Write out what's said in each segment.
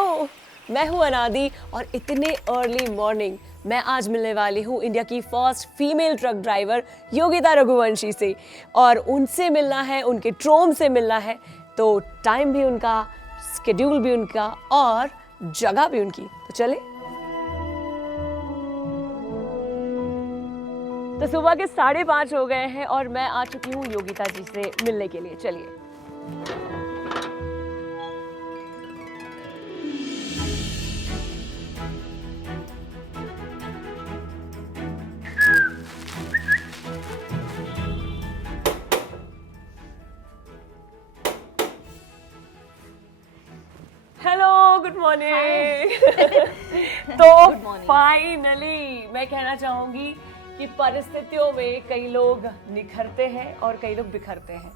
Hello, मैं हूं अनादि और इतने अर्ली मॉर्निंग मैं आज मिलने वाली हूं इंडिया की first female truck driver Yogita Raghuvanshi से। और उनसे मिलना है, उनके ट्रोम से मिलना है, तो टाइम भी उनका, स्केड्यूल भी उनका और जगह भी उनकी। तो चले। तो सुबह के 5:30 हो गए हैं और मैं आ चुकी हूँ योगिता जी से मिलने के लिए। चलिए। Hello, good morning. तो फाइनली मैं कहना चाहूंगी कि परिस्थितियों में कई लोग निखरते हैं और कई लोग बिखरते हैं,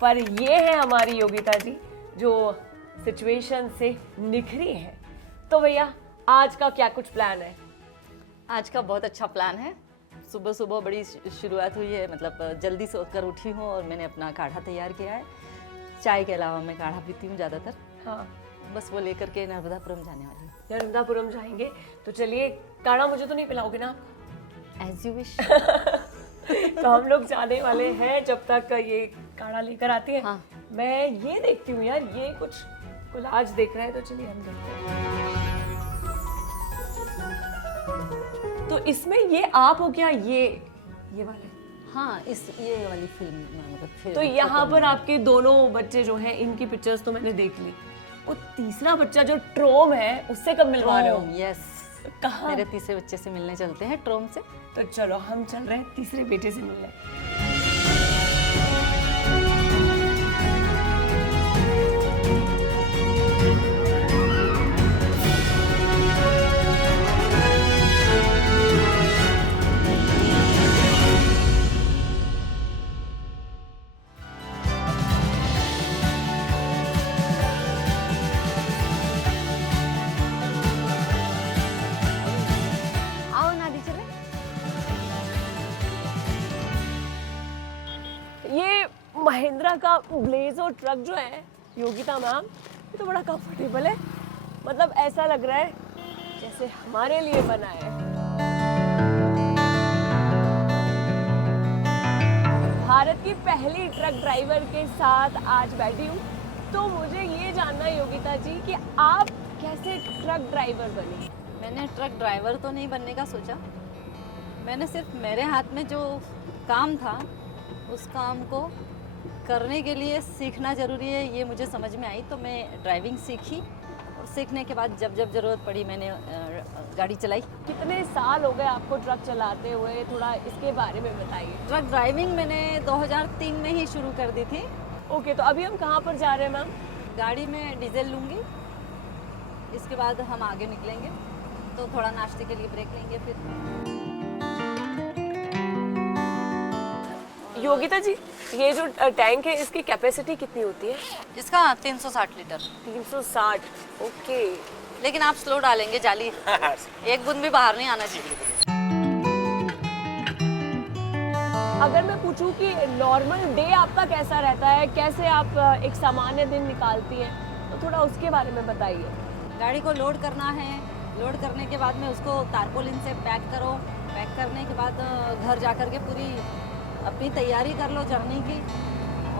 पर ये है हमारी योगिता जी जो सिचुएशन से निखरी है। तो भैया, आज का क्या कुछ प्लान है? आज का बहुत अच्छा प्लान है। सुबह सुबह बड़ी शुरुआत हुई है, मतलब जल्दी सोकर उठी हूँ और मैंने अपना काढ़ा तैयार किया है। चाय के अलावा मैं काढ़ा पीती हूँ ज़्यादातर। हाँ, बस वो लेकर के नर्मदापुरम जाने वाली हूँ। नर्मदापुरम जाएंगे तो चलिए। काढ़ा मुझे तो नहीं पिलाओगे ना? As you wish. तो हम लोग जाने वाले हैं जब तक ये काढ़ा लेकर आती है। हाँ। मैं ये देखती हूँ यार, ये कुछ कोलाज देख रहे हैं, तो चलिए हम देखते हैं। तो इसमें ये आप हो क्या? ये वाले? हाँ, ये वाली फिल्म मतलब तो यहाँ पर आपके दोनों बच्चे जो हैं, इनकी पिक्चर्स तो मैंने देख ली। वो तीसरा बच्चा जो ट्रोम है, उससे कब मिलवा रहे हो? यस, कहाँ? मेरे तीसरे बच्चे से मिलने चलते हैं, ट्रोम से। तो चलो, हम चल रहे हैं तीसरे बेटे से मिलने। आओ नादी, चले। ये महिंद्रा का ब्लेजो ट्रक जो है योगिता मैम, ये तो बड़ा कंफर्टेबल है। मतलब ऐसा लग रहा है जैसे हमारे लिए बना है। भारत की पहली ट्रक ड्राइवर के साथ आज बैठी हूँ, तो मुझे ये जानना है योगिता जी कि आप कैसे ट्रक ड्राइवर बनी? मैंने ट्रक ड्राइवर तो नहीं बनने का सोचा। मैंने सिर्फ मेरे हाथ में जो काम था उस काम को करने के लिए सीखना ज़रूरी है, ये मुझे समझ में आई। तो मैं ड्राइविंग सीखी और सीखने के बाद जब ज़रूरत पड़ी मैंने गाड़ी चलाई। कितने साल हो गए आपको ट्रक चलाते हुए? थोड़ा इसके बारे में बताइए। ट्रक ड्राइविंग मैंने 2003 में ही शुरू कर दी थी। ओके, तो अभी हम कहाँ पर जा रहे हैं मैम? गाड़ी में डीजल लूँगी, इसके बाद हम आगे निकलेंगे, तो थोड़ा नाश्ते के लिए ब्रेक लेंगे फिर। योगिता जी, ये जो टैंक है, इसकी कैपेसिटी कितनी होती है? इसका 360 लीटर। 360। ओके। लेकिन आप स्लो डालेंगे, जाली एक बूंद भी बाहर नहीं आना चाहिए। अगर मैं पूछूं कि नॉर्मल डे आपका कैसा रहता है, कैसे आप एक सामान्य दिन निकालती हैं, तो थोड़ा उसके बारे में बताइए। गाड़ी को लोड करना है, लोड करने के बाद में उसको तारपोलिन से पैक करो। पैक करने के बाद घर जाकर के पूरी अपनी तैयारी कर लो जर्नी की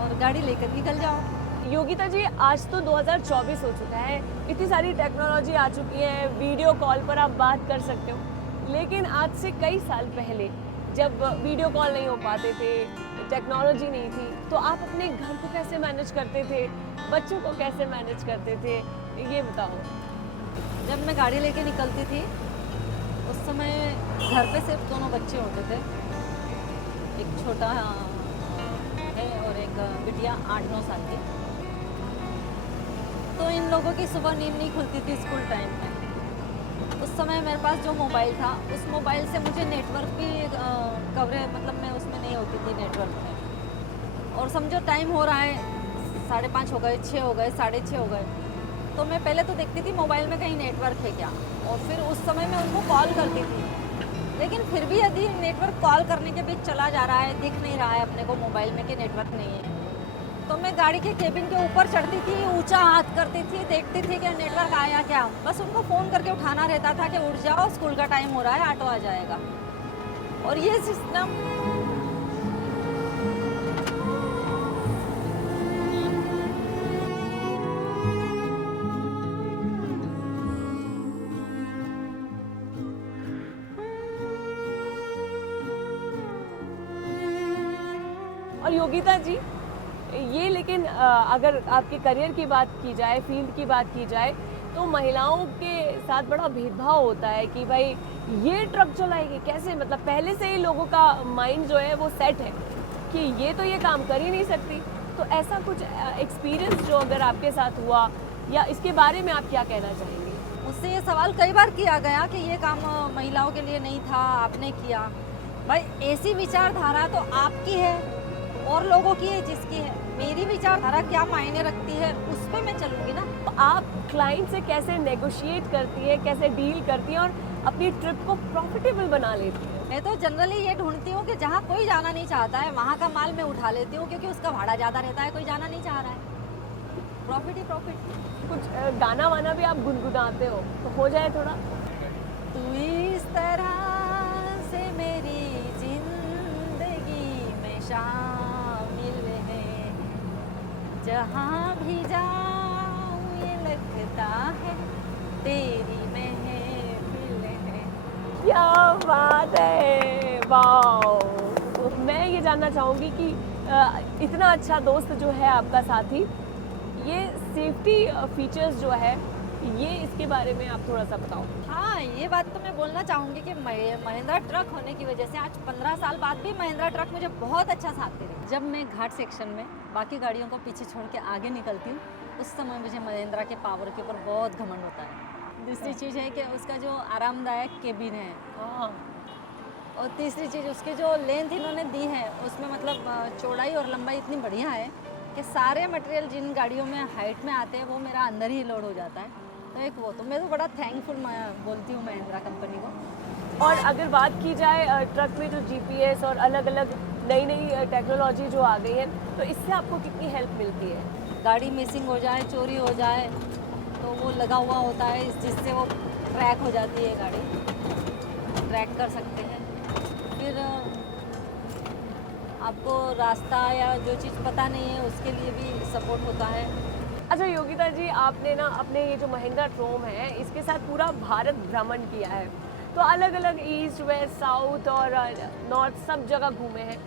और गाड़ी लेकर निकल जाओ। योगिता जी, आज तो 2024 हो चुका है, इतनी सारी टेक्नोलॉजी आ चुकी है, वीडियो कॉल पर आप बात कर सकते हो। लेकिन आज से कई साल पहले जब वीडियो कॉल नहीं हो पाते थे, टेक्नोलॉजी नहीं थी, तो आप अपने घर को कैसे मैनेज करते थे, बच्चों को कैसे मैनेज करते थे, ये बताओ। जब मैं गाड़ी लेके निकलती थी उस समय घर पे सिर्फ दोनों बच्चे होते थे। एक छोटा है और एक बिटिया 8-9 साल की। तो इन लोगों की सुबह नींद नहीं खुलती थी स्कूल टाइम में। उस समय मेरे पास जो मोबाइल था, उस मोबाइल से मुझे नेटवर्क भी कवरेज, मतलब मैं उसमें नहीं होती थी नेटवर्क में। और समझो टाइम हो रहा है, 5:30 हो गए, 6 हो गए, 6:30 हो गए, तो मैं पहले तो देखती थी मोबाइल में कहीं नेटवर्क है क्या, और फिर उस समय मैं उनको कॉल करती थी। लेकिन फिर भी यदि नेटवर्क कॉल करने के बीच चला जा रहा है, दिख नहीं रहा है अपने को मोबाइल में कि नेटवर्क नहीं है, तो मैं गाड़ी के केबिन के ऊपर चढ़ती थी, ऊंचा हाथ करती थी, देखती थी कि नेटवर्क आया क्या। बस उनको फ़ोन करके उठाना रहता था कि उठ जाओ, स्कूल का टाइम हो रहा है, ऑटो आ जाएगा। और ये सिस्टम और योगिता जी, ये लेकिन अगर आपके करियर की बात की जाए, फील्ड की बात की जाए, तो महिलाओं के साथ बड़ा भेदभाव होता है कि भाई ये ट्रक चलाएगी कैसे, मतलब पहले से ही लोगों का माइंड जो है वो सेट है कि ये तो ये काम कर ही नहीं सकती। तो ऐसा कुछ एक्सपीरियंस जो अगर आपके साथ हुआ, या इसके बारे में आप क्या कहना चाहेंगे? मुझसे ये सवाल कई बार किया गया कि ये काम महिलाओं के लिए नहीं था, आपने किया। भाई ऐसी विचारधारा तो आपकी है और लोगों की है जिसकी है। मेरी विचारधारा क्या मायने रखती है, उस पर मैं चलूँगी ना। तो आप क्लाइंट से कैसे नेगोशिएट करती है, कैसे डील करती है और अपनी ट्रिप को प्रॉफिटेबल बना लेती है? मैं तो जनरली ये ढूंढती हूँ कि जहाँ कोई जाना नहीं चाहता है वहाँ का माल मैं उठा लेती हूँ, क्योंकि उसका भाड़ा ज़्यादा रहता है, कोई जाना नहीं चाह रहा है। प्रॉफिट ही प्रॉफिट। कुछ गाना वाना भी आप गुनगुनाते हो तो हो जाए थोड़ा। तू इस तरह से मेरी जिंदगी में शामिल है, जहाँ भी जाऊँ ये लगता है तेरी महफिल है। क्या बात है, वाओ। तो मैं ये जानना चाहूँगी कि इतना अच्छा दोस्त जो है आपका साथी, ये सेफ्टी फीचर्स जो है, ये इसके बारे में आप थोड़ा सा बताओ। हाँ, ये बात तो मैं बोलना चाहूँगी कि महिंद्रा ट्रक होने की वजह से आज 15 साल बाद भी महिंद्रा ट्रक मुझे बहुत अच्छा साथ दे रही है। जब मैं घाट सेक्शन में बाकी गाड़ियों को पीछे छोड़ के आगे निकलती हूँ, उस समय मुझे महिंद्रा के पावर के ऊपर बहुत घमंड होता है। दूसरी चीज़ है कि उसका जो आरामदायक केबिन है, हाँ, और तीसरी चीज़ उसकी जो लेंथ इन्होंने दी है, उसमें मतलब चौड़ाई और लंबाई इतनी बढ़िया है कि सारे मटेरियल जिन गाड़ियों में हाइट में आते हैं वो मेरा अंदर ही लोड हो जाता है। तो एक वो, तो मैं तो बड़ा थैंकफुल बोलती हूँ महिंद्रा कंपनी को। और अगर बात की जाए ट्रक में जो जीपीएस और अलग अलग नई नई टेक्नोलॉजी जो आ गई है, तो इससे आपको कितनी हेल्प मिलती है? गाड़ी मिसिंग हो जाए, चोरी हो जाए, तो वो लगा हुआ होता है जिससे वो ट्रैक हो जाती है, गाड़ी ट्रैक कर सकते हैं। फिर आपको रास्ता या जो चीज़ पता नहीं है उसके लिए भी सपोर्ट होता है। अच्छा योगिता जी, आपने ना अपने ये जो महिंद्रा ट्रोम है, इसके साथ पूरा भारत भ्रमण किया है, तो अलग अलग ईस्ट वेस्ट साउथ और नॉर्थ सब जगह घूमे हैं।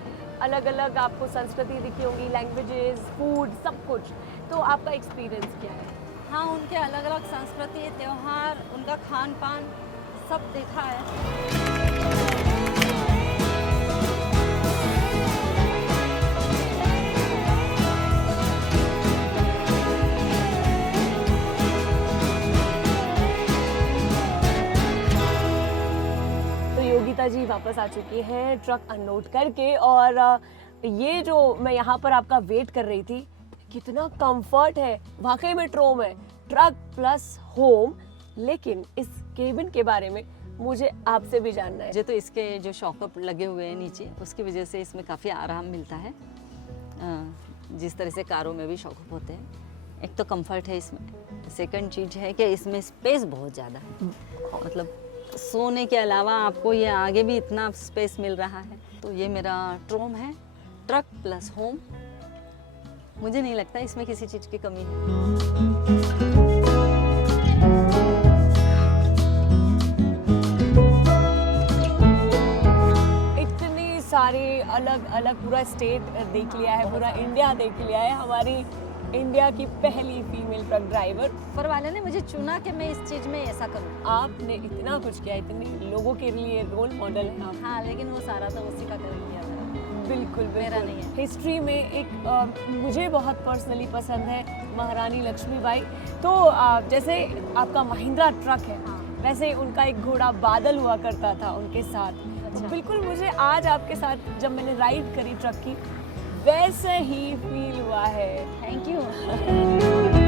अलग अलग आपको संस्कृति दिखी होंगी, लैंग्वेजेस, फूड, सब कुछ। तो आपका एक्सपीरियंस क्या है? हाँ, उनके अलग अलग संस्कृति, त्यौहार, उनका खान पान सब देखा है। तो योगिता जी वापस आ चुकी हैं ट्रक अनलोड करके, और ये जो मैं यहाँ पर आपका वेट कर रही थी, कितना कंफर्ट है, वाकई में ट्रोम है, ट्रक प्लस होम। लेकिन इस केबिन के बारे में मुझे आपसे भी जानना है। मुझे तो इसके जो शॉकअप लगे हुए हैं नीचे, उसकी वजह से इसमें काफ़ी आराम मिलता है, जिस तरह से कारों में भी शॉकअप होते हैं। एक तो कंफर्ट है इसमें, सेकंड चीज़ है कि इसमें स्पेस बहुत ज़्यादा है, मतलब सोने के अलावा आपको ये आगे भी इतना स्पेस मिल रहा है। तो ये मेरा ट्रोम है, ट्रक प्लस होम। मुझे नहीं लगता इसमें किसी चीज़ की कमी है। सारे अलग अलग पूरा स्टेट देख लिया है, पूरा इंडिया देख लिया है, हमारी इंडिया की पहली फीमेल ट्रक ड्राइवर। ऊपर वाले ने मुझे चुना कि मैं इस चीज़ में ऐसा करूँ। आपने इतना कुछ किया, इतने लोगों के लिए रोल मॉडल है आप। हाँ, लेकिन वो सारा तो उसी का कर किया था। बिल्कुल मेरा नहीं है। हिस्ट्री में एक मुझे बहुत पर्सनली पसंद है महारानी लक्ष्मीबाई। तो जैसे आपका महिंद्रा ट्रक है, वैसे उनका एक घोड़ा बादल हुआ करता था उनके साथ। तो बिल्कुल मुझे आज आपके साथ जब मैंने राइड करी ट्रक की, वैसे ही फील हुआ है। Thank you.